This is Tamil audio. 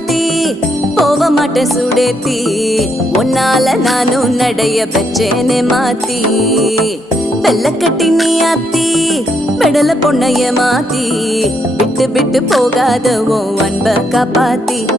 மாத்தி போக மாட்டேன் சுடேத்தி உன்னால நானும் நடைய பெச்சேனே மாத்தி வெள்ளக்கட்டி நீ ஆத்தி பெடல பொண்ணைய மாத்தி விட்டு விட்டு போகாத உன் அன்ப காப்பாத்தி